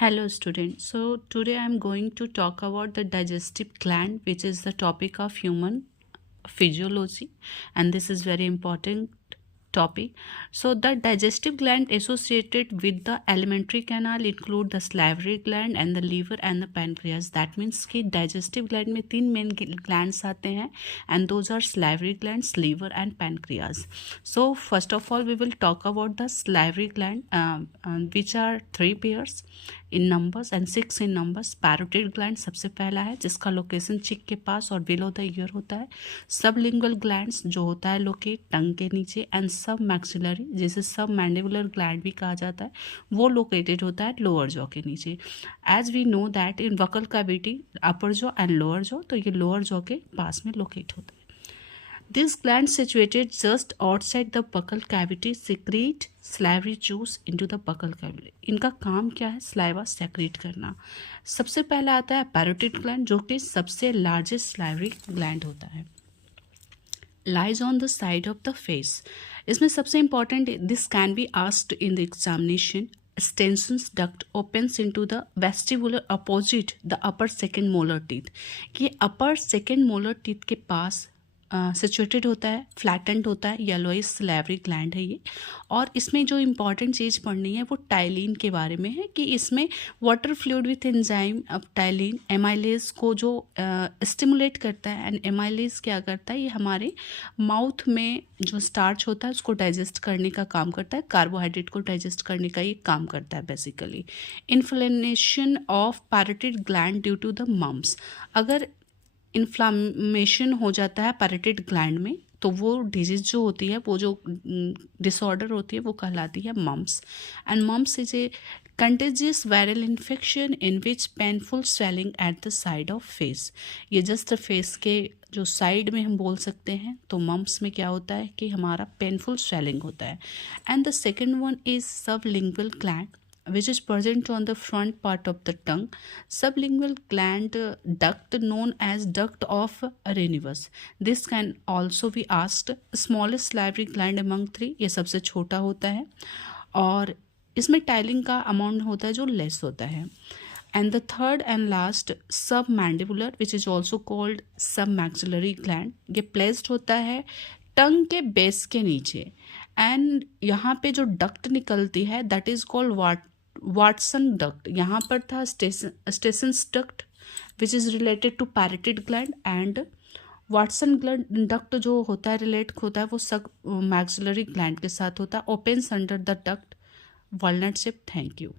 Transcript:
Hello students. So today I am going to talk about the digestive gland, which is the topic of human physiology, and this is very important topic. So the digestive gland associated with the alimentary canal include the salivary gland and the liver and the pancreas. That means कि digestive gland में तीन main glands आते हैं and those are salivary glands, liver and pancreas. So first of all we will talk about the salivary gland, which are three pairs in numbers and 6 in numbers. Parotid gland सबसे पहला है जिसका location चिक के पास और below the year होता है. Sublingual glands जो होता है लोकेट टंग के नीचे. एंड सब मैक्सिलरी जिसे सब मैंडिबुलर ग्लैंड भी कहा जाता है वो लोकेटेड होता है लोअर जॉ के नीचे. As we know that in buccal cavity upper jaw and lower jaw, तो ये लोअर जॉ के पास में लोकेट होता है. This gland situated just outside the buccal cavity secrete salivary juice into the buccal cavity. इनका काम क्या है? सलाइवा सेक्रेट करना. सबसे पहला आता है पैरोटिड ग्लैंड जो कि सबसे लार्जेस्ट सलाइवरी ग्लैंड होता है. Lies on the side of the face. इसमें सबसे important this can be asked in the examination. Stenson's duct opens into the vestibular opposite the upper second molar teeth. कि upper second molar teeth के पास situated होता है, flattened होता है, yellowish salivary gland है ये. और इसमें जो इम्पॉर्टेंट चीज़ पढ़नी है वो टाइलिन के बारे में है कि इसमें वाटर फ्लूइड विथ एंजाइम अब टाइलिन एमाइलेज को जो स्टिमुलेट करता है. एंड एमाइलेज क्या करता है? ये हमारे माउथ में जो स्टार्च होता है उसको डाइजेस्ट करने का काम करता है, कार्बोहाइड्रेट को डाइजेस्ट करने का ये काम करता है basically. Inflammation of parotid gland due to the mumps. अगर इन्फ्लामेशन हो जाता है पैरोटिड ग्लैंड में तो वो डिजीज जो होती है, वो जो डिसऑर्डर होती है वो कहलाती है mumps. And mumps is a contagious viral infection in which painful swelling at the side of face. ये जस्ट फेस के जो साइड में हम बोल सकते हैं. तो मम्स में क्या होता है कि हमारा पेनफुल स्वेलिंग होता है. And the second one is sublingual gland which is present on the front part of the tongue. Sublingual gland duct known as duct of Arrhenius. This can also be asked. Smallest salivary gland among three, ये सबसे छोटा होता है और इसमें tiling का amount होता है जो लेस होता है. And the third and last submandibular which is also called submaxillary gland. ये placed होता है टंग के बेस के नीचे. एंड यहाँ पे जो डक्ट निकलती है that is called Watson duct. यहाँ पर था Stensen's duct which is related to parotid gland. And Watson duct जो होता है रिलेट होता है वो सब मैक्सिलरी ग्लैंड के साथ होता है. Opens under the duct walnut shape. Thank you.